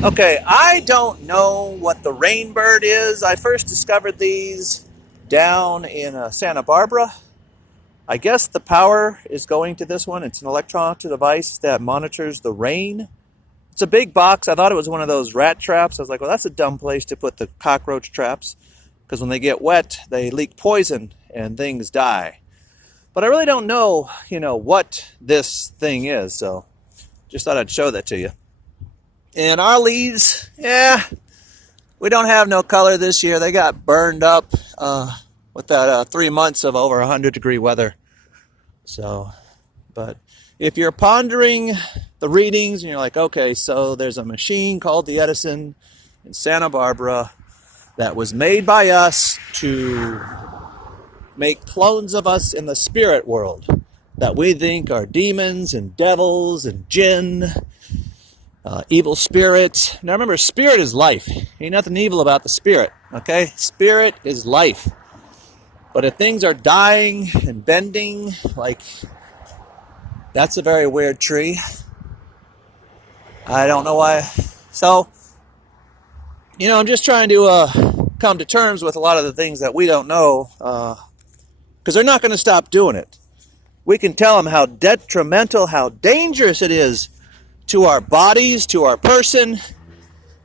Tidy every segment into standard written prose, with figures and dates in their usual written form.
Okay, I don't know what the rainbird is. I first discovered these down in Santa Barbara. I guess the power is going to this one. It's an electronic device that monitors the rain. It's a big box. I thought it was one of those rat traps. I was like, well, that's a dumb place to put the cockroach traps because when they get wet, they leak poison and things die. But I really don't know, what this thing is. So just thought I'd show that to you. And our leaves, we don't have no color this year. They got burned up with that 3 months of over 100-degree weather. So, but if you're pondering the readings and you're like, okay, so there's a machine called the Edison in Santa Barbara that was made by us to make clones of us in the spirit world that we think are demons and devils and jinn. Evil spirits. Now remember, spirit is life. Ain't nothing evil about the spirit, okay? Spirit is life. But if things are dying and bending, like, that's a very weird tree. I don't know why. So, I'm just trying to come to terms with a lot of the things that we don't know, because they're not going to stop doing it. We can tell them how detrimental, how dangerous it is to our bodies, to our person,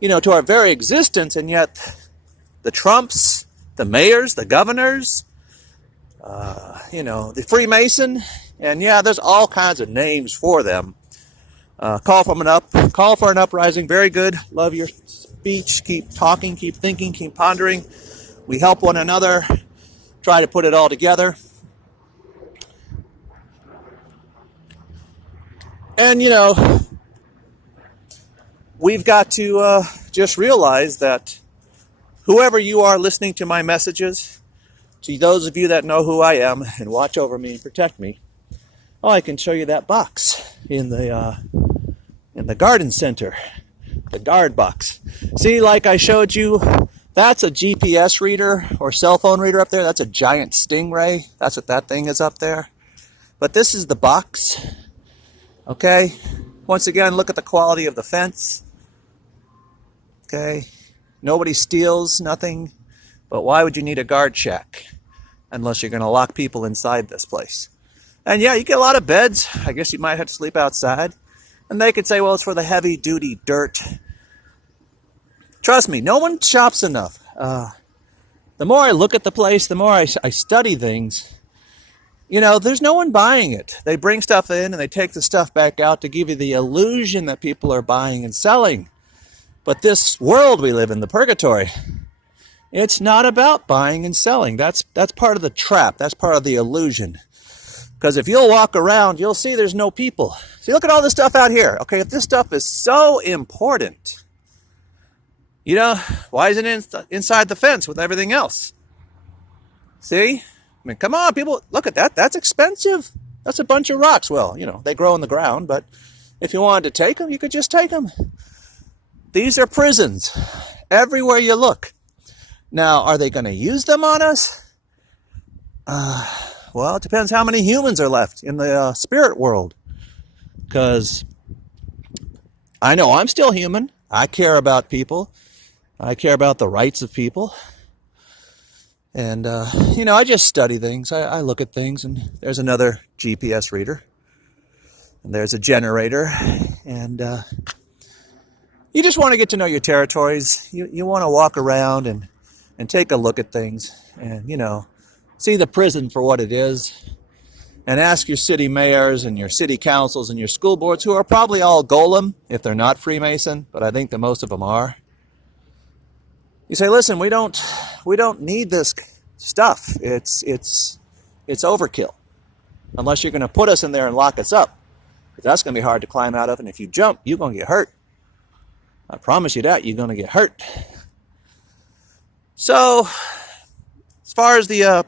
to our very existence, and yet the Trumps, the mayors, the governors, the Freemason, and there's all kinds of names for them. Call for an uprising. Very good. Love your speech. Keep talking, keep thinking, keep pondering. We help one another. Try to put it all together. And we've got to just realize that whoever you are listening to my messages, to those of you that know who I am and watch over me and protect me, I can show you that box in the garden center, the guard box. See, like I showed you, that's a GPS reader or cell phone reader up there. That's a giant Stingray. That's what that thing is up there. But this is the box. Okay? Once again, look at the quality of the fence. Okay? Nobody steals, nothing. But why would you need a guard shack unless you're going to lock people inside this place? And you get a lot of beds. I guess you might have to sleep outside. And they could say, well, it's for the heavy-duty dirt. Trust me, no one shops enough. The more I look at the place, the more I study things, there's no one buying it. They bring stuff in and they take the stuff back out to give you the illusion that people are buying and selling. But this world we live in, the purgatory, it's not about buying and selling. That's part of the trap. That's part of the illusion. Because if you'll walk around, you'll see there's no people. See, look at all this stuff out here. Okay, if this stuff is so important, why isn't it inside the fence with everything else? See? I mean, come on, people, look at that. That's expensive. That's a bunch of rocks. Well, they grow in the ground, but if you wanted to take them, you could just take them. These are prisons everywhere you look. Now, are they going to use them on us? Well, it depends how many humans are left in the spirit world. Because I know I'm still human. I care about people. I care about the rights of people. And, I just study things. I look at things, and there's another GPS reader. And there's a generator. And you just want to get to know your territories. You want to walk around and take a look at things. And, see the prison for what it is, and ask your city mayors and your city councils and your school boards, who are probably all Golem if they're not Freemason, but I think that most of them are. You say, listen, we don't need this stuff. It's overkill. Unless you're going to put us in there and lock us up. But that's going to be hard to climb out of, and if you jump, you're going to get hurt. I promise you that, you're going to get hurt. So, as far as the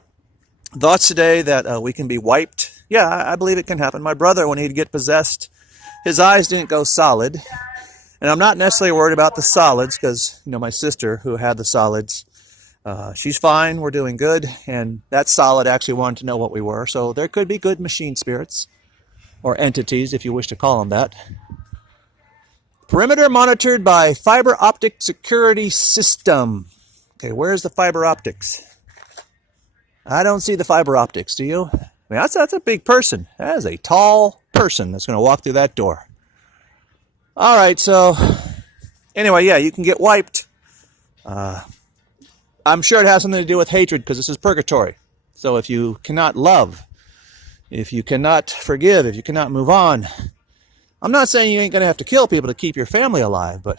thoughts today that we can be wiped, I believe it can happen. My brother, when he'd get possessed, his eyes didn't go solid. And I'm not necessarily worried about the solids because, my sister who had the solids, she's fine, we're doing good. And that solid actually wanted to know what we were. So there could be good machine spirits or entities, if you wish to call them that. Perimeter monitored by fiber optic security system. Okay, where's the fiber optics? I don't see the fiber optics, do you? I mean, that's a big person. That is a tall person that's going to walk through that door. All right, so anyway, yeah, you can get wiped. I'm sure it has something to do with hatred because this is purgatory. So if you cannot love, if you cannot forgive, if you cannot move on, I'm not saying you ain't going to have to kill people to keep your family alive, but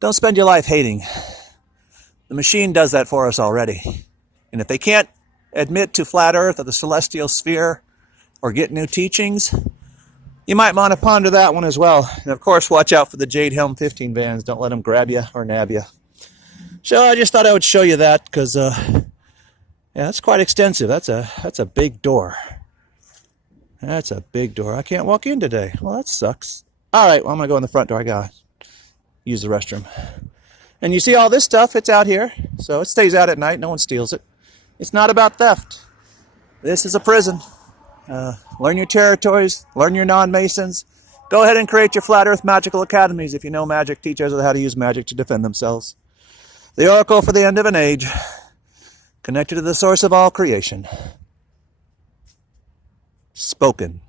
don't spend your life hating. The machine does that for us already. And if they can't admit to flat earth or the celestial sphere or get new teachings, you might want to ponder that one as well. And of course, watch out for the Jade Helm 15 vans. Don't let them grab you or nab you. So I just thought I would show you that because, yeah, that's quite extensive. That's a big door. That's a big door. I can't walk in today. Well, that sucks. All right, well, I'm going to go in the front door. I got to use the restroom. And you see all this stuff, it's out here. So it stays out at night. No one steals it. It's not about theft. This is a prison. Learn your territories. Learn your non-Masons. Go ahead and create your Flat Earth Magical Academies. If you know magic, teach others how to use magic to defend themselves. The Oracle for the End of an Age. Connected to the source of all creation. Spoken.